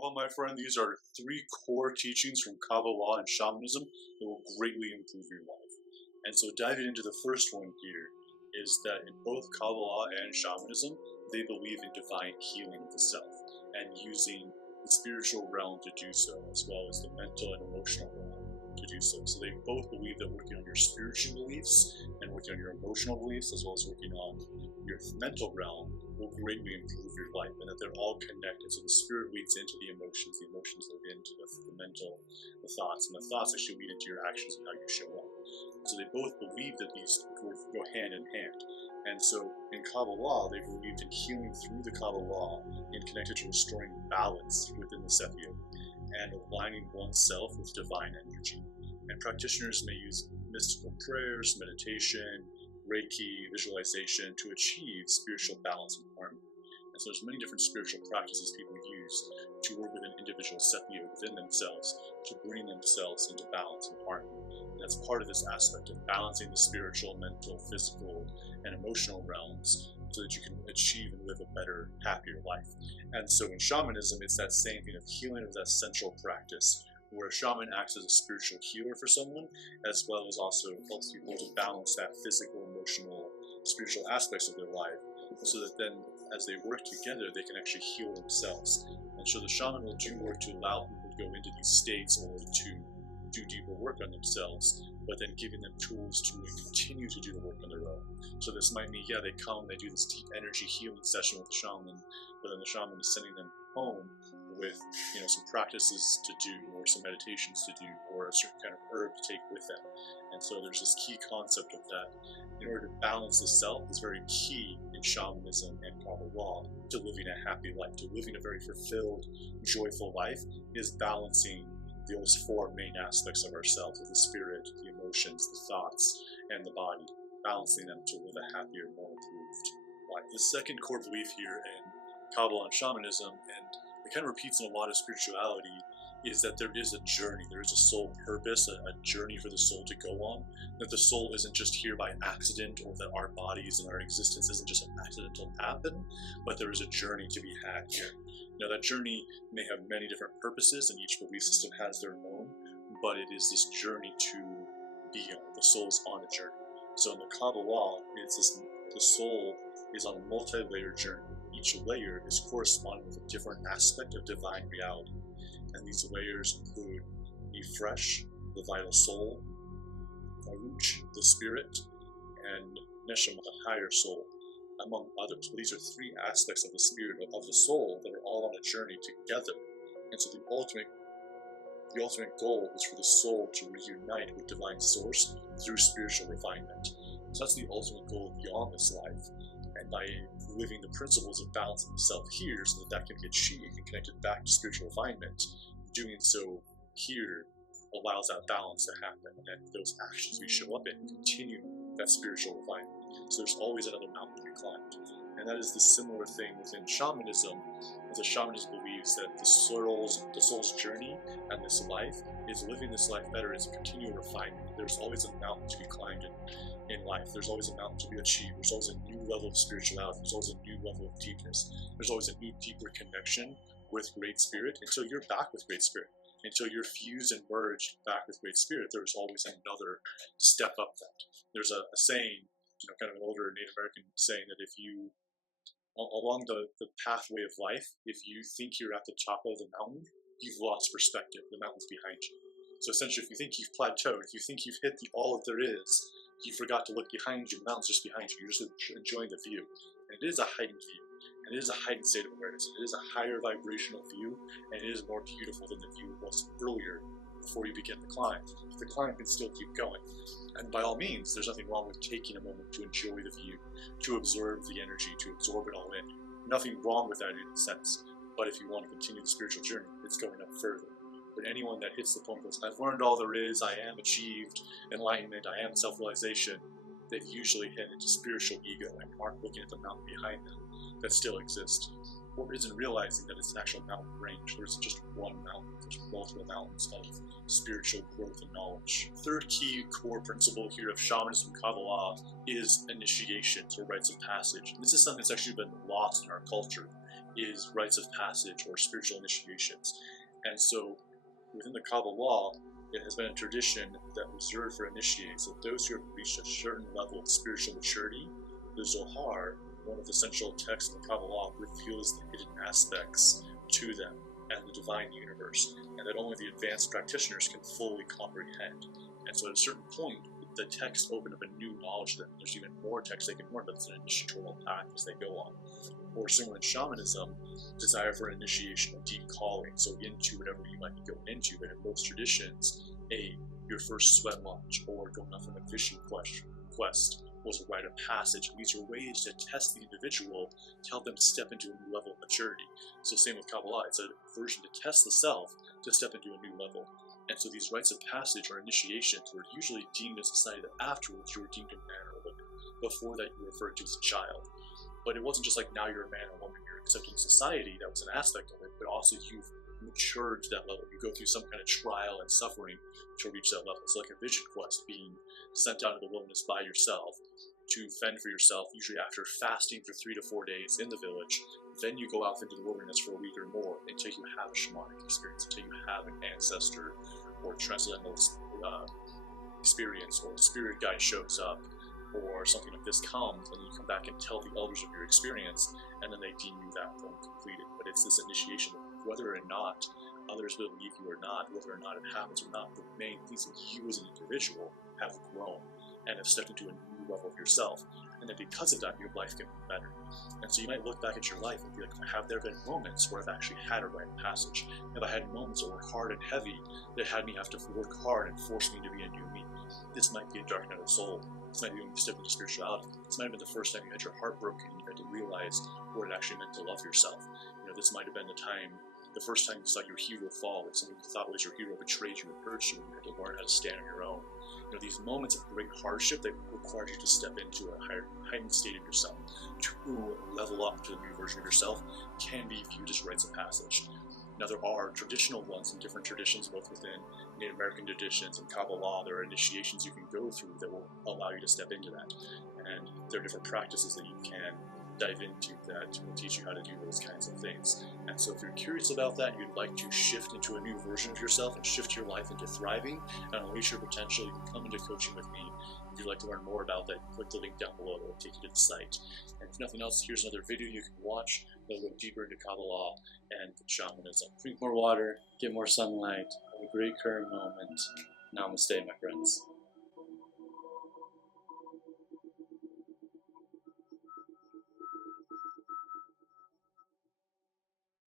Well, my friend, these are three core teachings from Kabbalah and Shamanism that will greatly improve your life. And so diving into the first one here is that in both Kabbalah and Shamanism, they believe in divine healing of the self and using the spiritual realm to do so, as well as the mental and emotional realm to do so. So they both believe that working on your spiritual beliefs and working on your emotional beliefs, as well as working on your mental realm, will greatly improve your life, and that they're all connected. So the spirit leads into the emotions lead into the mental, the thoughts, and the thoughts actually lead into your actions and how you show up. So they both believe that these go hand in hand. And so in Kabbalah, they believed in healing through the Kabbalah and connected to restoring balance within the Sephiroth and aligning oneself with divine energy. And practitioners may use mystical prayers, meditation, Reiki, visualization to achieve spiritual balance and harmony. And so there's many different spiritual practices people use to work with an individual Sephiroth within themselves to bring themselves into balance and harmony. And that's part of this aspect of balancing the spiritual, mental, physical, and emotional realms so that you can achieve and live a better, happier life. And so in shamanism, it's that same thing of healing of that central practice, where a shaman acts as a spiritual healer for someone, as well as also helps people to balance that physical, emotional, spiritual aspects of their life, so that then as they work together, they can actually heal themselves. And so the shaman will do work to allow people to go into these states or to do deeper work on themselves, but then giving them tools to continue to do the work on their own. So this might mean, they come, they do this deep energy healing session with the shaman, but then the shaman is sending them home with some practices to do, or some meditations to do, or a certain kind of herb to take with them. And so there's this key concept of that. In order to balance the self is very key in shamanism and Kabbalah to living a happy life, to living a very fulfilled, joyful life, is balancing those four main aspects of ourselves, of the spirit, the emotions, the thoughts, and the body, balancing them to live a happier, more improved life. The second core belief here in Kabbalah and shamanism, and it kind of repeats in a lot of spirituality, is that there is a journey, there is a soul purpose, a journey for the soul to go on, that the soul isn't just here by accident, or that our bodies and our existence isn't just an accidental happen, but there is a journey to be had here. Now that journey may have many different purposes, and each belief system has their own, but it is this journey to be on. The soul is on a journey. So in the Kabbalah, the soul is on a multi-layered journey. Each layer is corresponding with a different aspect of divine reality. And these layers include Nefesh, the vital soul, Faruch, the spirit, and Neshama, the higher soul, among others. But these are three aspects of the spirit, of the soul, that are all on a journey together. And so the ultimate goal is for the soul to reunite with divine source through spiritual refinement. So that's the ultimate goal beyond this life. And by living the principles of balancing the self here, so that can be achieved and connected back to spiritual refinement, doing so here allows that balance to happen, and those actions we show up in continue that spiritual refinement. So there's always another mountain to be climbed. And that is the similar thing within shamanism, as the shamanism believes that the soul's journey and this life is living this life better as a continual refinement. There's always a mountain to be climbed in life. There's always a mountain to be achieved. There's always a new level of spirituality. There's always a new level of deepness. There's always a new, deeper connection with Great Spirit until you're back with Great Spirit. Until you're fused and merged back with Great Spirit, there's always another step up that. There's a saying, kind of an older Native American saying, that if you, along the pathway of life, if you think you're at the top of the mountain, you've lost perspective. The mountain's behind you. So essentially, if you think you've plateaued, if you think you've hit all that there is, you forgot to look behind you. The mountain's just behind you. You're just enjoying the view. And it is a heightened view. And it is a heightened state of awareness. It is a higher vibrational view, and it is more beautiful than the view was earlier before you begin the climb. The climb can still keep going. And by all means, there's nothing wrong with taking a moment to enjoy the view, to observe the energy, to absorb it all in. Nothing wrong with that in a sense. But if you want to continue the spiritual journey, it's going up further. But anyone that hits the point goes, I've learned all there is, I am achieved enlightenment, I am self-realization, they've usually hit into spiritual ego and aren't looking at the mountain behind them that still exists, or isn't realizing that it's an actual mountain range. There isn't just one mountain, there's multiple mountains of spiritual growth and knowledge. Third key core principle here of shamanism and Kabbalah is initiations, or rites of passage. This is something that's actually been lost in our culture. is rites of passage or spiritual initiations. And so within the Kabbalah, it has been a tradition that reserved for initiates, that those who have reached a certain level of spiritual maturity, the Zohar, one of the central texts of the Kabbalah, reveals the hidden aspects to them and the divine universe, and that only the advanced practitioners can fully comprehend. And so at a certain point, the text open up a new knowledge to them. There's even more text they can learn, but it's an initiatorial path as they go on. Or similar in shamanism, desire for an initiation, a deep calling, so into whatever you might be going into. But in most traditions, your first sweat lodge or going off on a fishing quest was a rite of passage. These are ways to test the individual, to help them step into a new level of maturity. So same with Kabbalah, it's a version to test the self, to step into a new level. And so these rites of passage or initiations were usually deemed in society that afterwards you were deemed a man or a woman. Before that you were referred to as a child. But it wasn't just like now you're a man or a woman, you're accepted in society, that was an aspect of it, but also you've matured to that level. You go through some kind of trial and suffering to reach that level. It's like a vision quest, being sent out into the wilderness by yourself to fend for yourself, usually after fasting for 3 to 4 days in the village. Then you go out into the wilderness for a week or more until you have a shamanic experience, until you have an ancestor or transcendental experience, or a spirit guide shows up, or something like this comes, and you come back and tell the elders of your experience, and then they deem you that form completed. But it's this initiation of whether or not others believe you or not, whether or not it happens or not, the main thing is that you as an individual have grown and have stepped into a new level of yourself. And then because of that, your life can be better. And so you might look back at your life and be like, have there been moments where I've actually had a rite of passage? Have I had moments that were hard and heavy that had me have to work hard and force me to be a new me? This might be a dark night of the soul. This might be when you step into spirituality. This might have been the first time you had your heart broken and you had to realize what it actually meant to love yourself. This might have been the first time you saw your hero fall, that someone you thought was your hero betrayed you and hurt you, and you had to learn how to stand on your own. These moments of great hardship that require you to step into a heightened state of yourself, to level up to a new version of yourself, can be viewed as rites of passage. Now, there are traditional ones in different traditions, both within Native American traditions and Kabbalah. There are initiations you can go through that will allow you to step into that. And there are different practices that you can dive into that will teach you how to do those kinds of things. And so if you're curious about that, you'd like to shift into a new version of yourself and shift your life into thriving and unleash your potential, you can come into coaching with me. If you'd like to learn more about that, click the link down below. It will take you to the site. And if nothing else, here's another video you can watch that'll go deeper into Kabbalah and shamanism. Drink more water, get more sunlight, have a great current moment. Namaste, my friends.